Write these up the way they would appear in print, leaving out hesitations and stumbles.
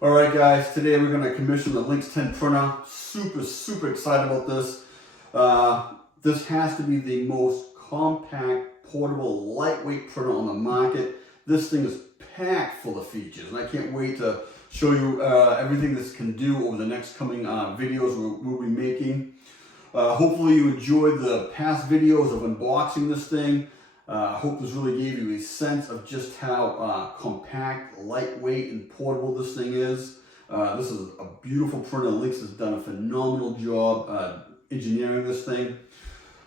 All right, guys, today we're going to commission the Linx 10 printer. Super excited about this. This has to be the most compact, portable, lightweight printer on the market. This thing is packed full of features, and I can't wait to show you everything this can do over the next coming videos we'll be making. Hopefully you enjoyed the past videos of unboxing this thing. I hope this really gave you a sense of just how compact, lightweight, and portable this thing is. This is a beautiful printer. Linx has done a phenomenal job engineering this thing.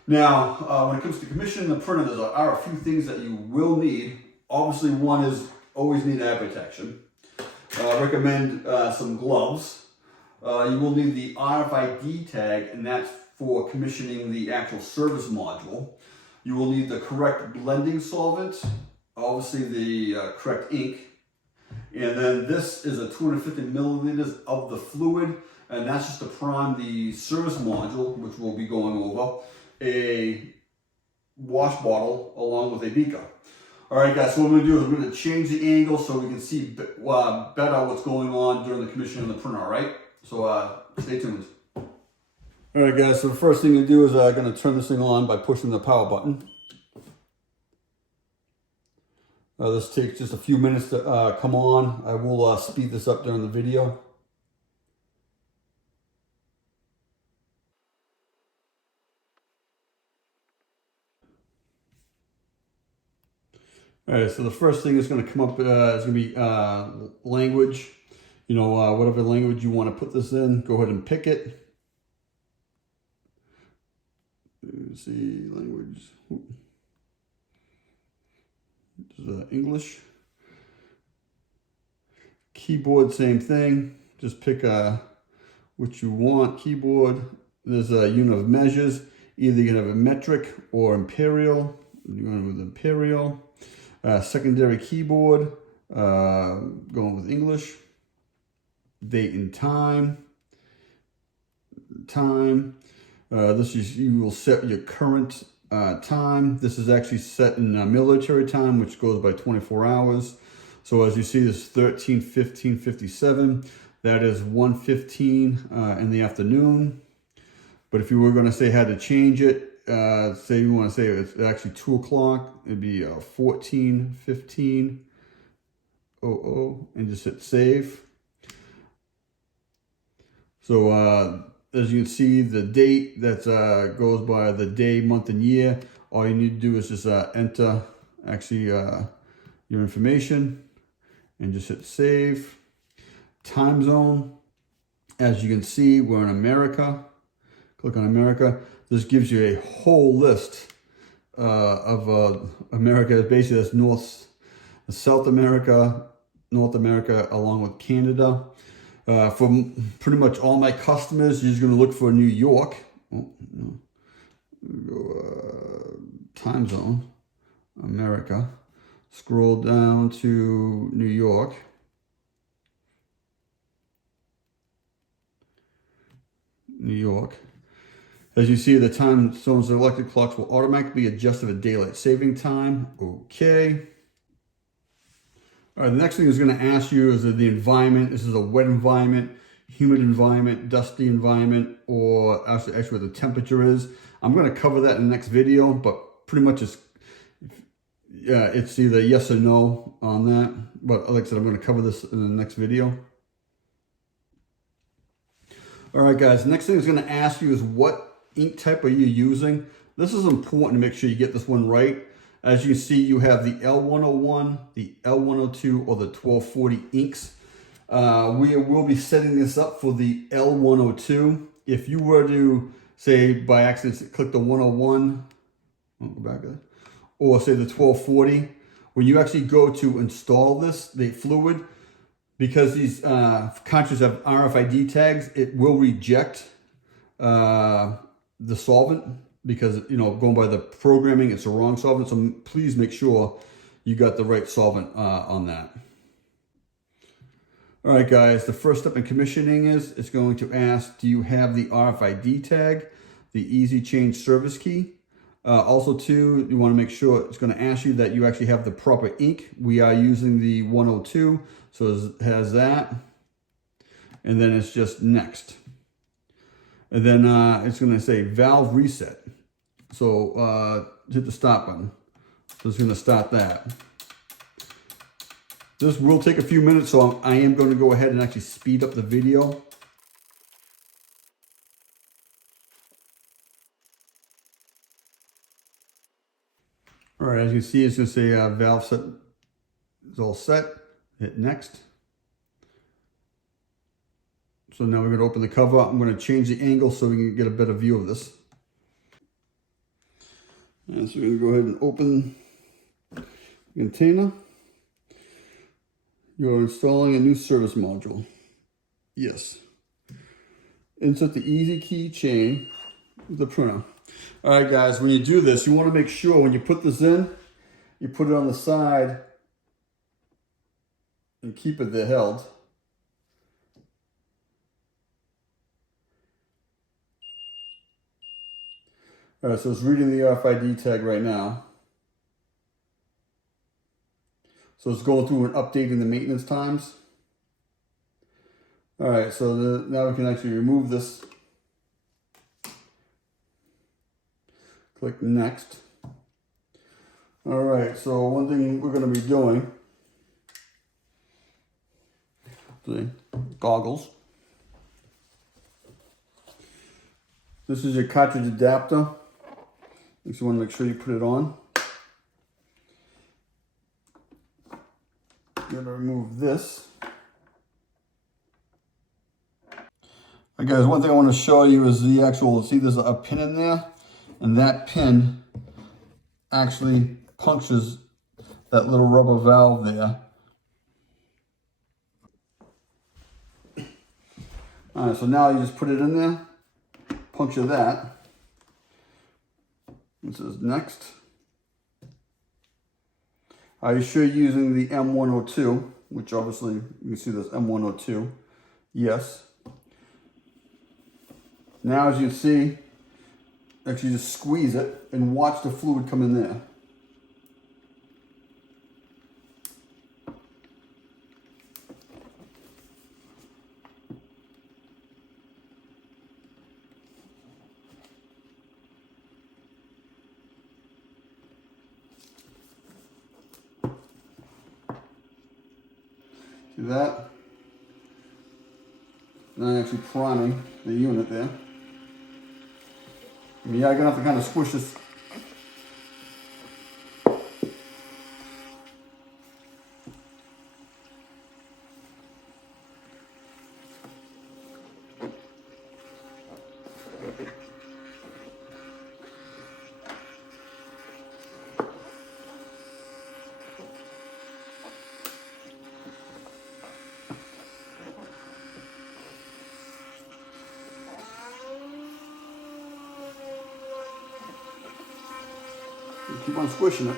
Now, when it comes to commissioning the printer, there are a few things that you will need. Obviously, one is always need eye protection. Recommend some gloves. You will need the RFID tag, and that's for commissioning the actual service module. You will need the correct blending solvent, obviously the correct ink, and then this is a 250 milliliters of the fluid, and that's just to prime the service module, which we'll be going over, a wash bottle along with a beaker. All right, guys, so what I'm going to do is I'm going to change the angle so we can see better what's going on during the commissioning of the printer, all right? So stay tuned. All right, guys, so the first thing to do is I'm going to turn this thing on by pushing the power button. This takes just a few minutes to come on. I will speed this up during the video. All right, so the first thing is going to come up is going to be language. You know, whatever language you want to put this in, go ahead and pick it. Let's see, language. English. Keyboard, same thing. Just pick what you want. Keyboard. There's a unit of measures. Either you can have a metric or imperial. You're going with imperial. Secondary keyboard. Going with English. Date and time. This is, you will set your current time. This is actually set in military time, which goes by 24 hours. So as you see, this 13:15:57. That is 1:15 in the afternoon. But if you were going to say how to change it, say you want to say it's actually 2 o'clock, it'd be 14:15:00, and just hit save. So as you can see, the date that goes by the day, month, and year. All you need to do is just enter actually your information and just hit save. Time zone. As you can see, we're in America. Click on America. This gives you a whole list of America. Basically, that's South America, North America, along with Canada. For pretty much all my customers, you're just going to look for New York. Time zone, America. Scroll down to New York. New York. As you see, the time zones selected clocks will automatically adjust to the daylight saving time. Okay. All right, the next thing is going to ask you is the environment. This is a wet environment, humid environment, dusty environment, or actually what the temperature is. I'm going to cover that in the next video, but pretty much it's either yes or no on that. But like I said, I'm going to cover this in the next video. All right, guys, the next thing it's going to ask you is what ink type are you using? This is important to make sure you get this one right. As you see, you have the L101, the L102, or the 1240 inks. We will be setting this up for the L102. If you were to, say, by accident, click the 101, I'll go back there, or say the 1240, when you actually go to install this, the fluid, because these cartridges have RFID tags, it will reject the solvent. Because, you know, going by the programming, it's the wrong solvent. So please make sure you got the right solvent on that. All right, guys, the first step in commissioning is it's going to ask, do you have the RFID tag, the easy change service key? Also, too, you want to make sure it's going to ask you that you actually have the proper ink. We are using the 102, so it has that. and then it's just next. And then it's going to say valve reset. So hit the stop button. So it's going to start that. This will take a few minutes, so I am going to go ahead and actually speed up the video. All right, as you can see, it's going to say valve set is all set. Hit next. So now we're going to open the cover. I'm going to change the angle so we can get a better view of this. And so we're going to go ahead and open the container. You're installing a new service module. Yes. Insert the easy key chain with the printer. All right, guys, when you do this, you want to make sure when you put this in, you put it on the side and keep it there held. All right, so it's reading the RFID tag right now. So it's going through and updating the maintenance times. All right, so now we can actually remove this. Click next. All right, so one thing we're going to be doing, the goggles. This is your cartridge adapter. You just want to make sure you put it on. You're going to remove this. All right, guys, one thing I want to show you is the actual, see there's a pin in there, and that pin actually punctures that little rubber valve there. All right, so now you just put it in there, puncture that. This is next. Are you sure you're using the M102, which obviously you can see this M102? Yes. Now as you see, actually just squeeze it and watch the fluid come in there. See that? Now I'm actually priming the unit there. I mean, yeah, I'm gonna have to kind of squish this. Keep on squishing it.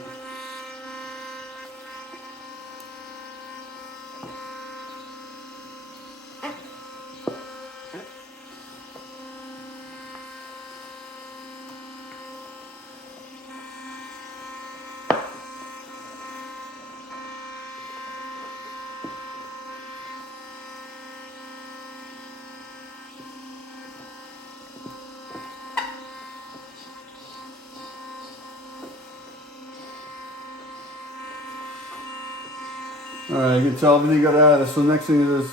All right, you can tell everything got out of it. So next thing is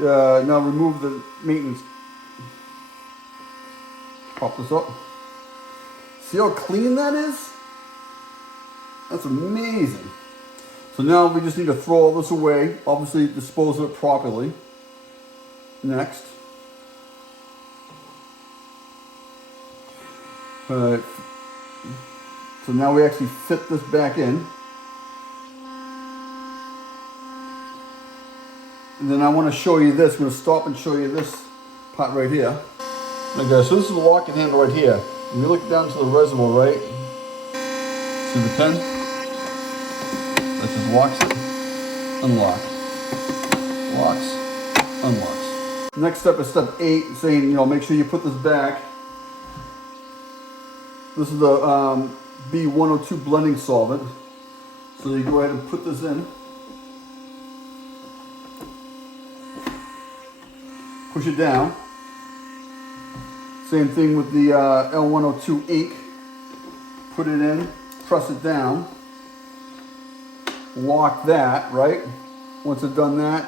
now remove the maintenance. Pop this up. See how clean that is? That's amazing. So now we just need to throw all this away. Obviously dispose of it properly. Next. All right. So now we actually fit this back in. And then I want to show you this. I'm going to stop and show you this part right here. Okay, guys, so this is the locking handle right here. When you look down to the reservoir, right? See the pin? That just locks it. Unlock. Locks. Unlocks. Next step is step 8, saying, you know, make sure you put this back. This is the B102 blending solvent. So you go ahead and put this in. push it down. Same thing with the L102 ink. Put it in, press it down, lock that, right? Once it's done that,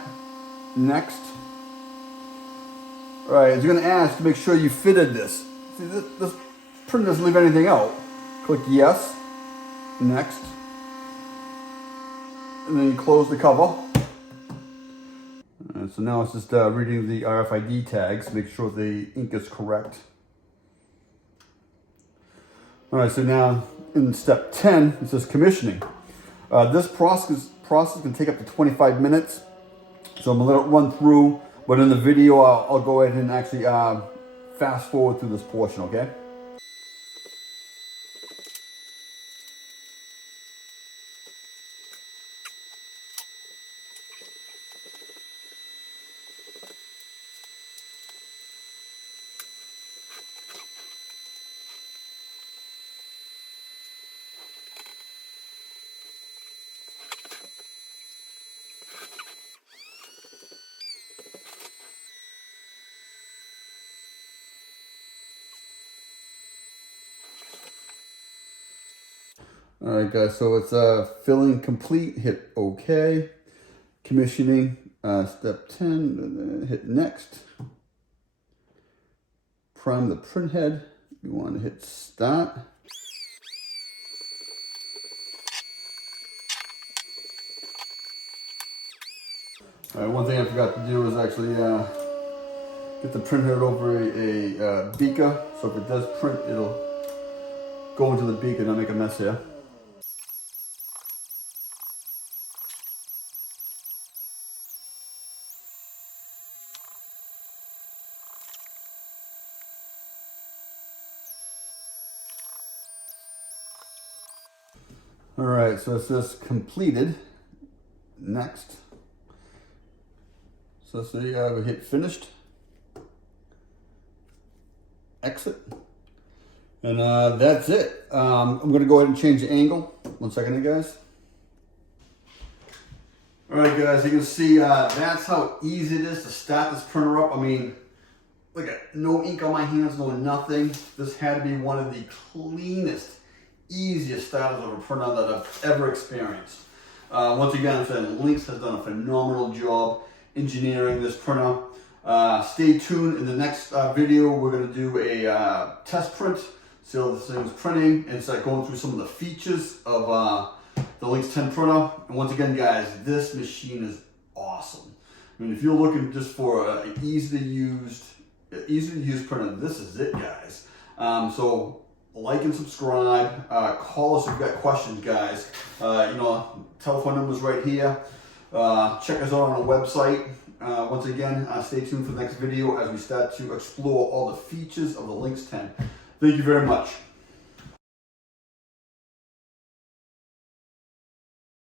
next. All right, it's gonna ask to make sure you fitted this. See, this printer doesn't leave anything out. Click yes, next. And then you close the cover. So now it's just reading the RFID tags, make sure the ink is correct. All right, so now in step 10, it says commissioning. This process can take up to 25 minutes. So I'm gonna let it run through, but in the video, I'll go ahead and actually fast forward through this portion, okay? All right, guys, so it's filling complete, hit OK. Commissioning, step 10, hit next. Prime the print head. You want to hit start. All right, one thing I forgot to do is actually get the print head over a beaker. So if it does print, it'll go into the beaker and not make a mess here. All right, so it says completed. Next. So we hit finished. Exit. And that's it. I'm gonna go ahead and change the angle. 1 second, guys. All right, guys, you can see that's how easy it is to start this printer up. I mean, look at no ink on my hands, no nothing. This had to be one of the cleanest, easiest starters of a printer that I've ever experienced. Once again, I'm saying Linx has done a phenomenal job engineering this printer. Stay tuned. In the next video, we're going to do a test print, see how this thing's printing, and start going through some of the features of the Linx 10 printer. And once again, guys, this machine is awesome. I mean, if you're looking just for an easy to use printer, this is it, guys. So like and subscribe. Call us if you've got questions, guys. Telephone number's right here. Check us out on our website. Once again, stay tuned for the next video as we start to explore all the features of the Linx 10. Thank you very much.